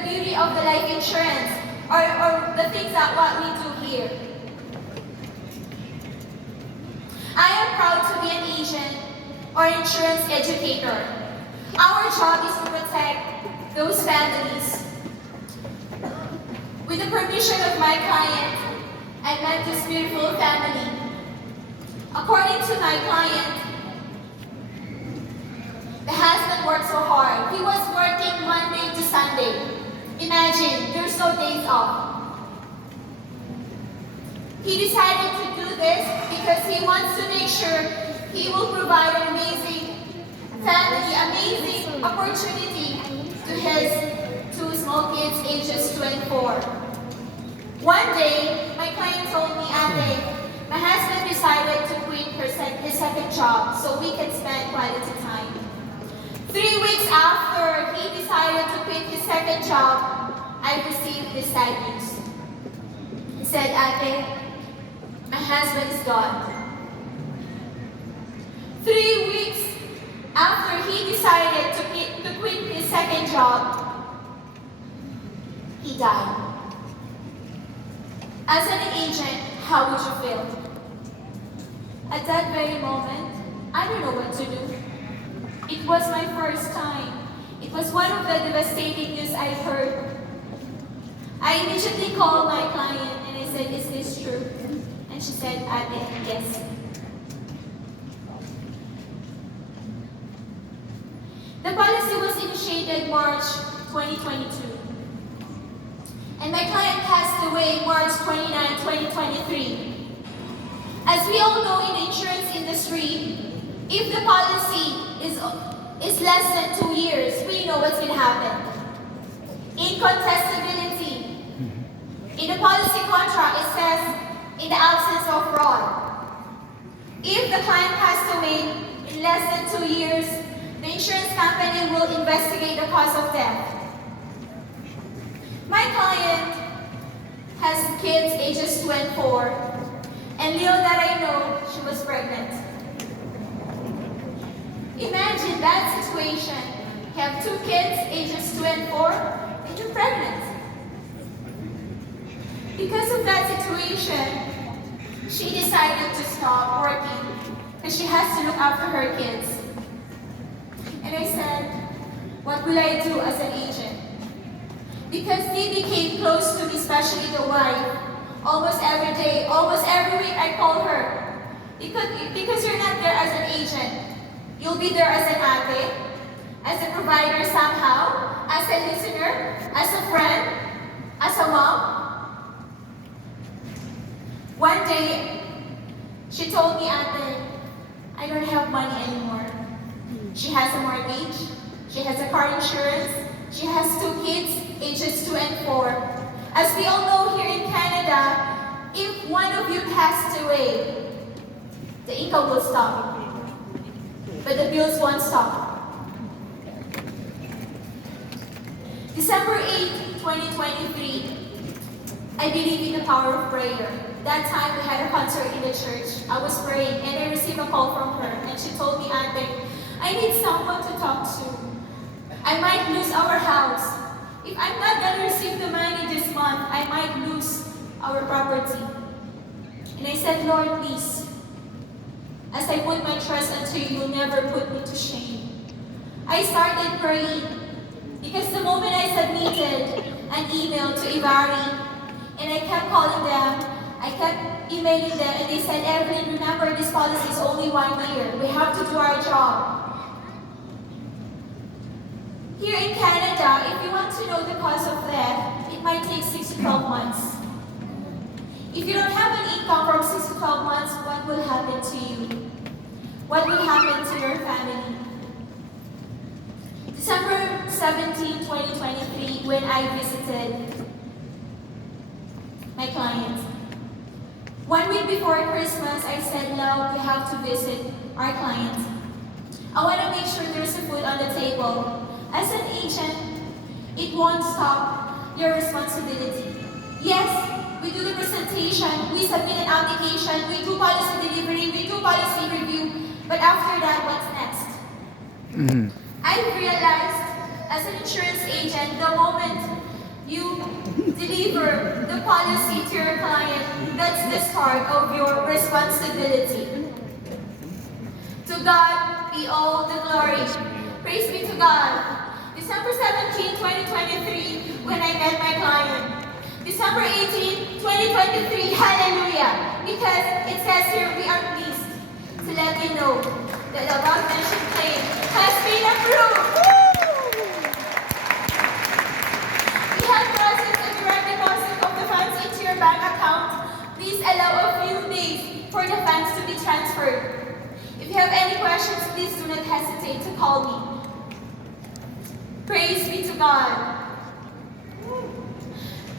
the beauty of the life insurance or the things that what we do here. I am proud to be an agent or insurance educator. Our job is to protect those families. With the permission of my client, I met this beautiful family. According to my client, the husband worked so hard. He was working Monday to Sunday. Imagine, there's no days off. He decided to do this because he wants to make sure he will provide an amazing family, amazing opportunity to his two small kids, ages 2 and 4. One day, my client told me, Ate, my husband decided to quit his second job so we can spend quality time. 3 weeks after he decided to quit his second job, I received this sad news. He said, Ate, my husband is gone. 3 weeks after he decided to quit his second job, he died. As an agent, how would you feel? At that very moment, I don't know what to do. It was my first time. It was one of the devastating news I heard. I immediately called my client and I said, is this true? And she said, yes. The policy was initiated March 2022. And my client passed away March 29, 2023. As we all know in the insurance industry, if the policy is less than 2 years, we know what's going to happen. Incontestability. In the policy contract, it says, in the absence of fraud. If the client passed away in less than 2 years, the insurance company will investigate the cause of death. My client has kids ages 2 and 4. And little that I know, she was pregnant. Imagine that situation. You have 2 kids, ages 2 and 4, and you're pregnant. Because of that situation, she decided to stop working because she has to look after her kids. And I said, what will I do as an agent? Because they became close to me, especially the wife. Almost every day, almost every week I call her. Because you're not there as an agent. You'll be there as an ate, as a provider somehow, as a listener, as a friend, as a mom. One day, she told me, Ate, I don't have money anymore. She has a mortgage, she has a car insurance, she has 2 kids, ages 2 and 4. As we all know here in Canada, if one of you passed away, the income will stop. But the bills won't stop. December 8, 2023, I believe in the power of prayer. That time we had a concert in the church. I was praying and I received a call from her and she told me, Ate, I need someone to talk to. I might lose our house. If I'm not going to receive the money this month, I might lose our property. And I said, Lord, please, as I put my trust unto you, you'll never put me to shame. I started praying because the moment I submitted an email to Ivari, and I kept calling them, I kept emailing them, and they said, Evelyn, remember this policy is only 1 year. We have to do our job. Here in Canada, if you want to know the cause of death, it might take 6 to 12 months. If you don't have an income from 6 to 12 months, what will happen to you? What will happen to your family? December 17, 2023, when I visited my client. 1 week before Christmas, I said, no, we have to visit our client. I want to make sure there's food on the table. As an agent, it won't stop your responsibility. Yes, we do the presentation, we submit an application, we do policy delivery, we do policy review, but after that, what's next? I realized as an insurance agent, the moment deliver the policy to your client, that's the start of your responsibility. To God be all the glory. Praise be to God. December 17, 2023, when I met my client. December 18, 2023, hallelujah. Because it says here, we are pleased to let me know that the above-mentioned claim has been approved. We have processed a direct deposit of the funds into your bank account. Please allow a few days for the funds to be transferred. If you have any questions, please do not hesitate to call me. Praise be to God.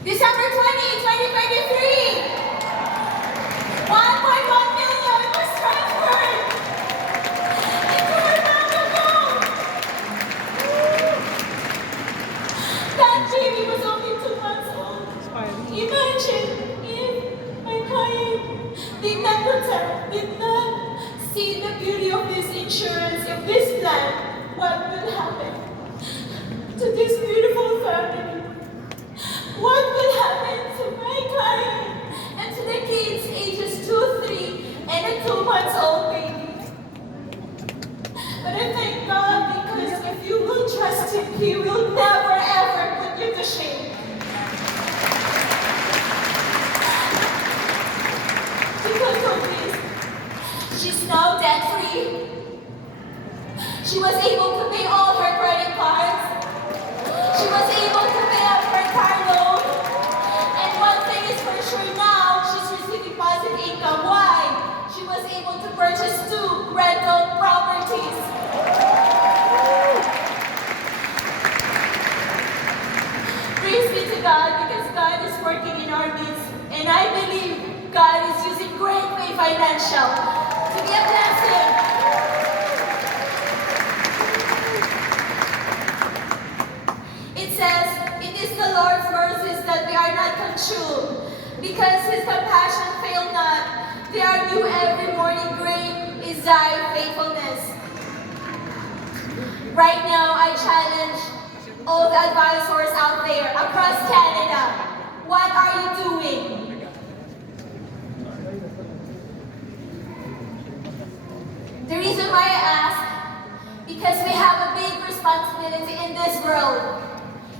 December 20, 2023, 1.1 million was transferred into my bank account. That baby was only 2 months old. Imagine if my client did not protect, did not see the beauty of this insurance, of this plan, what will happen to this beautiful family? What will happen to my client and to the kids ages 2, 3, and a 2-month-old baby? But I thank God, because if you will trust Him, He will never ever put you to shame. Because of this, she's now debt-free. She was able to pay all her credit cards. She was able to pay up her car loan. And one thing is for sure now, she's receiving positive income. Why? She was able to purchase 2 rental properties. Praise be to God, because God is working in our midst. And I believe God is using Great Way Financial to be a blessing. It says, it is the Lord's mercies that we are not consumed, because His compassion fail not. They are new every morning, great is thy faithfulness. Right now, I challenge all the advisors out there across Canada. What are you doing? The reason why I ask, because we have a big responsibility in this world.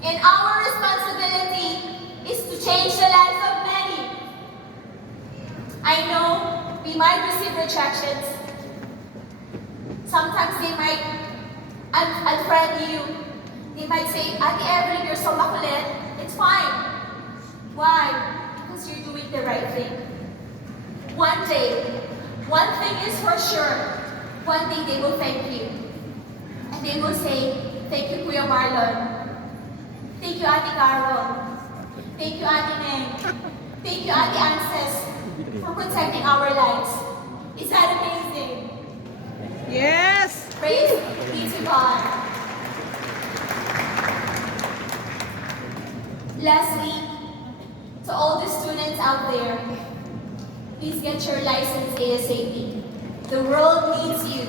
And our responsibility is to change the lives of many. I know we might receive rejections. Sometimes they might unfriend you. They might say, Ate Evelyn, you're so makulit. It's fine. Why? Because you're doing the right thing. One day, one thing is for sure, one day they will thank you. And they will say, thank you, Kuya Marlon. Thank you, Ate Carol. Thank you, Ate Neng. Thank you, Ate Anses, for protecting our lives. Is that amazing? Yes! Praise be to God. Lastly, to all the students out there, please get your license ASAP. The world needs you.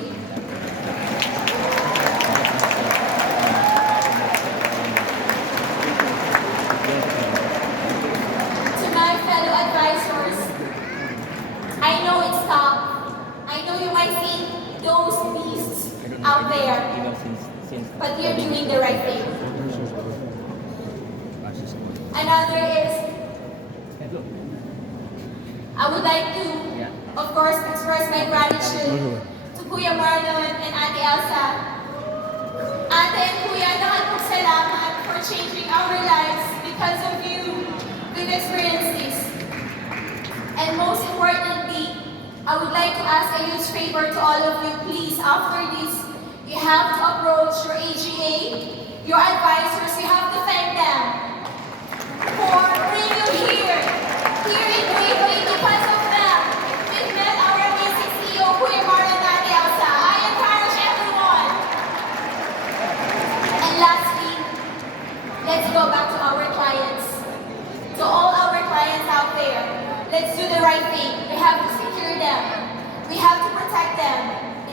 To my fellow advisors, I know it's tough. I know you might see those beasts out there, but you're doing the right thing. Another is, I would like to, of course, express my gratitude to Kuya Marlon and Ate Elsa. Ate and Kuya, salamat for changing our lives. Because of you, we've experienced this. And most importantly, I would like to ask a huge favor to all of you. Please, after this, you have to approach your AGA, your advisors. You have to thank them for bringing you here in Great Way. Because of them, we've met our amazing CEO, Kuya Marlon and Ate Elsa. I encourage everyone. And lastly, let's go back to our clients. To all our clients out there, let's do the right thing. We have to secure them. We have to protect them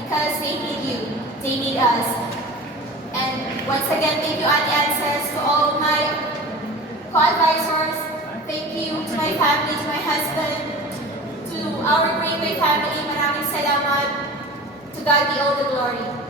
because they need you. They need us. And once again, thank you, Ate Anses, to all my co-advisors, family, to my husband, to our Greenway family, maraming salamat. To God be all the glory.